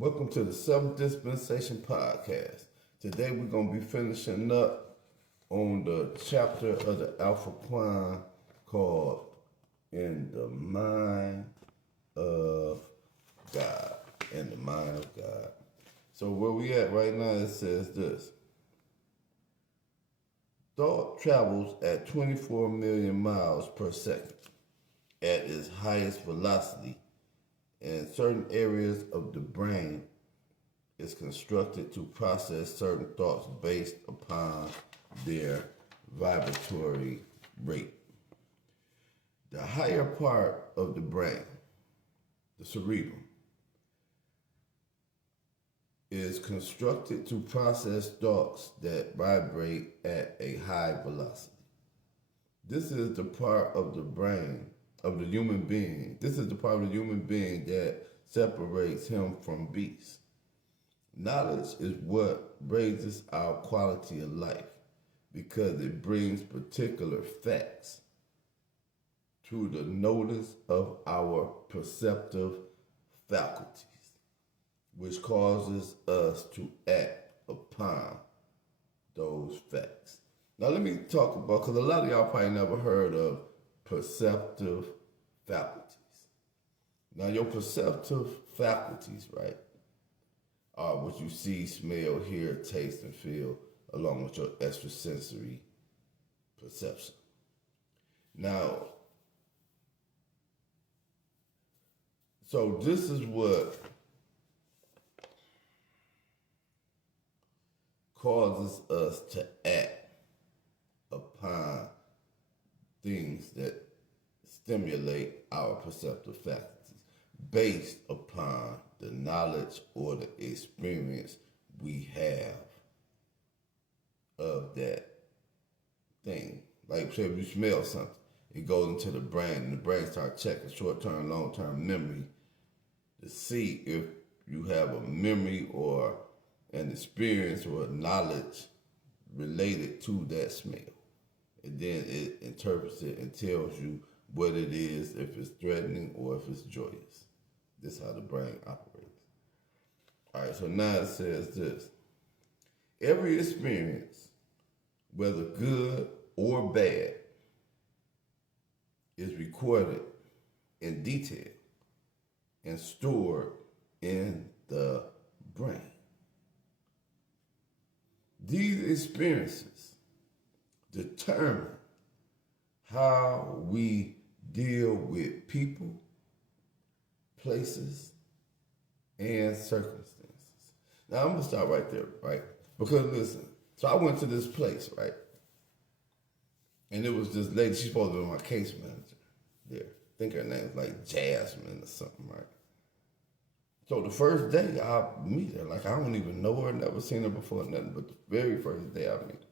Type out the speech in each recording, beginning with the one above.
Welcome to the Seventh Dispensation Podcast. Today we're going to be finishing up on the chapter of the Alpha Quine called In the Mind of God. In the Mind of God. So where we at right now, it says this. Thought travels at 24 million miles per second at its highest velocity, and certain areas of the brain is constructed to process certain thoughts based upon their vibratory rate. The higher part of the brain, the cerebrum, is constructed to process thoughts that vibrate at a high velocity. This is the part of the brain of the human being. This is the part of the human being that separates him from beasts. Knowledge is what raises our quality of life because it brings particular facts to the notice of our perceptive faculties, which causes us to act upon those facts. Now let me talk about, because a lot of y'all probably never heard of perceptive faculties. Now your perceptive faculties, right, are what you see, smell, hear, taste, and feel, along with your extrasensory perception. Now, so this is what causes us to act upon things that stimulate our perceptive faculties based upon the knowledge or the experience we have of that thing. Like, say, if you smell something, it goes into the brain, and the brain starts checking short-term, long-term memory to see if you have a memory or an experience or knowledge related to that smell. And then it interprets it and tells you what it is, if it's threatening or if it's joyous. This is how the brain operates. All right, so now it says this. Every experience, whether good or bad, is recorded in detail and stored in the brain. These experiences determine how we deal with people, places, and circumstances. Now, I'm going to stop right there, right? Because listen, so I went to this place, right? And it was this lady, she's supposed to be my case manager there. I think her name's like Jasmine or something, right? So the first day I meet her, like I don't even know her, never seen her before, nothing, but the very first day I meet her,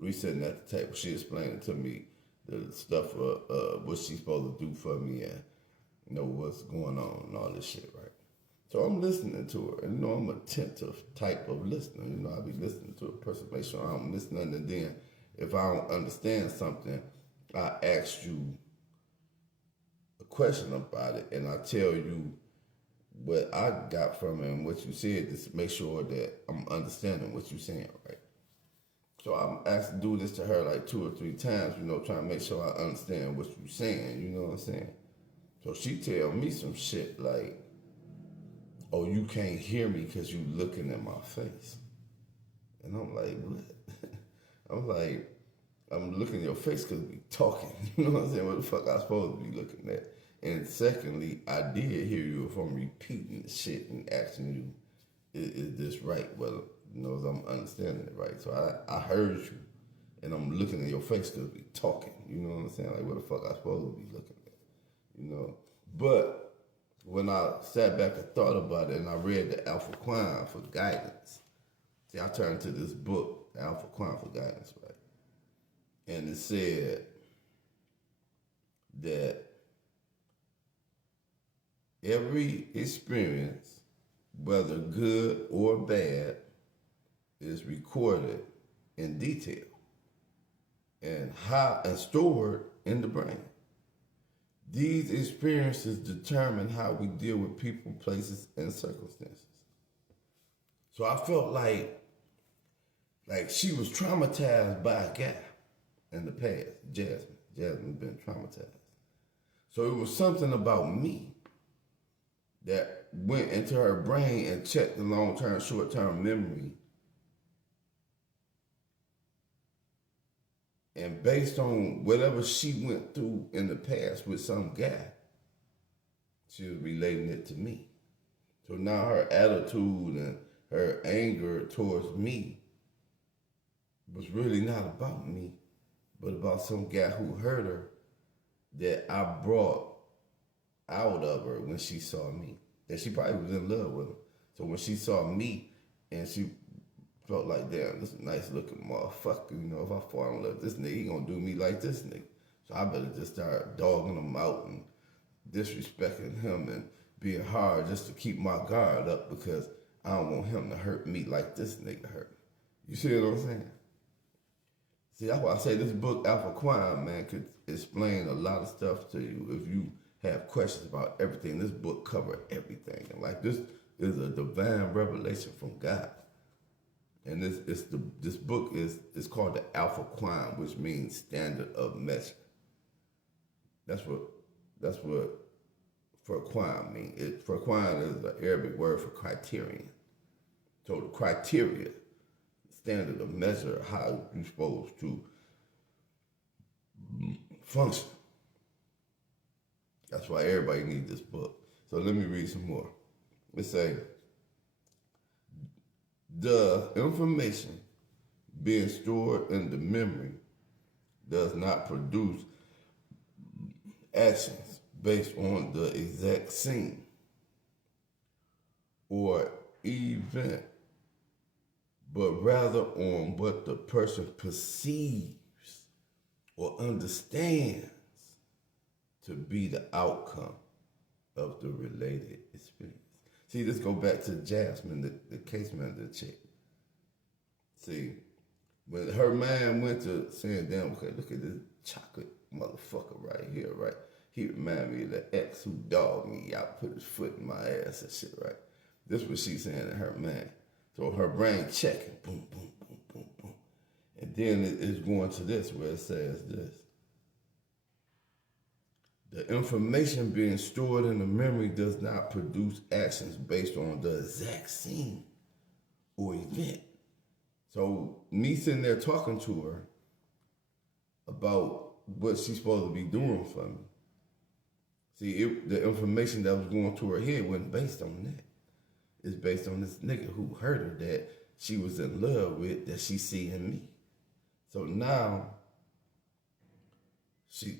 we sitting at the table, she explained to me the stuff of what she's supposed to do for me and what's going on and all this shit, right? So I'm listening to her, and I'm a attentive type of listener. I be listening to a person, make sure I'm listening, and then if I don't understand something, I ask you a question about it, and I tell you what I got from it and what you said, just make sure that I'm understanding what you're saying, right? So I'm asked to do this to her like 2 or 3 times, trying to make sure I understand what you're saying, you know what I'm saying? So she tell me some shit like, oh, you can't hear me because you looking at my face. And I'm like, what? I'm like, I'm looking at your face because we talking. You know what I'm saying? What the fuck I supposed to be looking at? And secondly, I did hear you if I'm repeating the shit and asking you, is this right? Well, as I'm understanding it right. So I heard you, and I'm looking at your face because we talking. You know what I'm saying? Like, what the fuck I supposed to be looking at? But when I sat back and thought about it, and I read the Alpha Quine for Guidance, see, I turned to this book, the Alpha Quine for Guidance, right? And it said that every experience, whether good or bad, is recorded in detail and stored in the brain. These experiences determine how we deal with people, places, and circumstances. So I felt like she was traumatized by a guy in the past, Jasmine. Jasmine been traumatized. So it was something about me that went into her brain and checked the long-term, short-term memory. And based on whatever she went through in the past with some guy, she was relating it to me. So now her attitude and her anger towards me was really not about me, but about some guy who hurt her that I brought out of her when she saw me. That she probably was in love with him. So when she saw me and she felt like, damn, this is a nice looking motherfucker, you know, if I fall in love with this nigga, he gonna do me like this nigga. So I better just start dogging him out and disrespecting him and being hard just to keep my guard up because I don't want him to hurt me like this nigga hurt me. You see what I'm saying? See, that's why I say this book, Alpha Quine, man, could explain a lot of stuff to you if you have questions about everything. This book covers everything. And like this is a divine revelation from God. And this book is called the Alpha Quine, which means standard of measure. That's what Furqan means. Furqan is the Arabic word for criterion. So the criteria, standard of measure, how you're supposed to function. That's why everybody needs this book. So let me read some more. It say, the information being stored in the memory does not produce actions based on the exact scene or event, but rather on what the person perceives or understands to be the outcome of the related experience. See, this go back to Jasmine, the case manager chick. See, when her man went to saying, damn, okay, look at this chocolate motherfucker right here, right? He remind me of the ex who dogged me out, put his foot in my ass and shit, right? This was she saying to her man. So her brain checking, boom, boom, boom, boom, boom. And then it's going to this where it says this. The information being stored in the memory does not produce actions based on the exact scene or event. So me sitting there talking to her about what she's supposed to be doing for me. See, the information that was going through her head wasn't based on that. It's based on this nigga who hurt her that she was in love with, that she see in me. So now,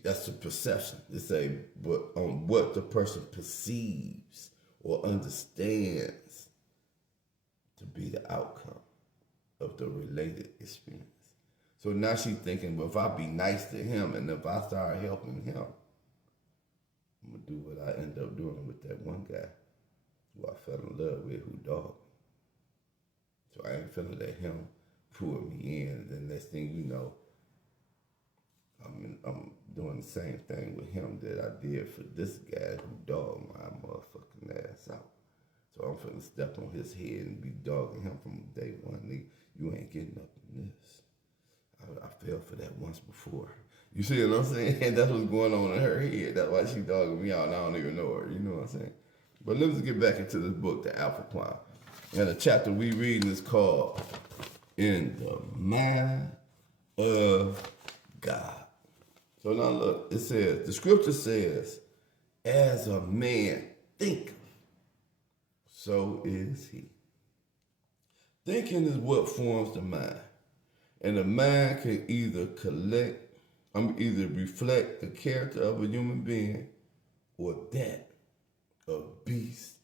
that's the perception. It's on what the person perceives or understands to be the outcome of the related experience. So now she's thinking, well, if I be nice to him and if I start helping him, I'm gonna do what I end up doing with that one guy who I fell in love with, who dogged me. So I ain't feeling that him pulled me in, and then next thing you know, I'm doing the same thing with him that I did for this guy who dogged my motherfucking ass out. So I'm finna step on his head and be dogging him from day one. Nigga, you ain't getting up in this. I fell for that once before. You see what I'm saying? That's what's going on in her head. That's why she dogging me out and I don't even know her. You know what I'm saying? But let's get back into this book, The Alpha Quine. And the chapter we reading is called In the Mind of God. So now look, it says, the scripture says, as a man thinketh, so is he. Thinking is what forms the mind. And the mind can either reflect the character of a human being or that of beasts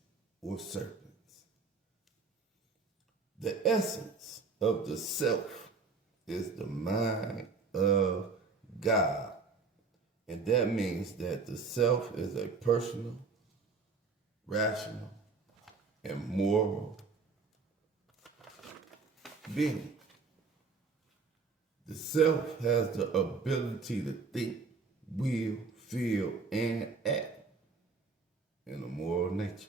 or serpents. The essence of the self is the mind of God. And that means that the self is a personal, rational, and moral being. The self has the ability to think, will, feel, and act in a moral nature.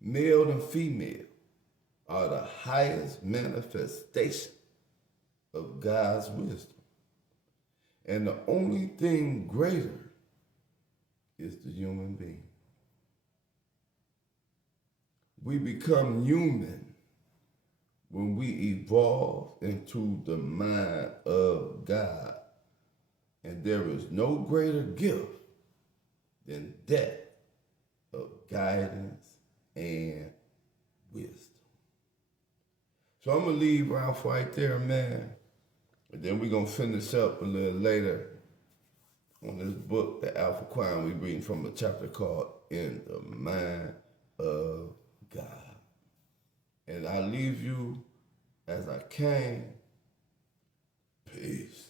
Male and female are the highest manifestation of God's wisdom. And the only thing greater is the human being. We become human when we evolve into the mind of God. And there is no greater gift than that of guidance and wisdom. So I'm going to leave Ralph right there, man. And then we're going to finish up a little later on this book, The Alpha Quine. We're reading from a chapter called In the Mind of God. And I leave you as I came. Peace.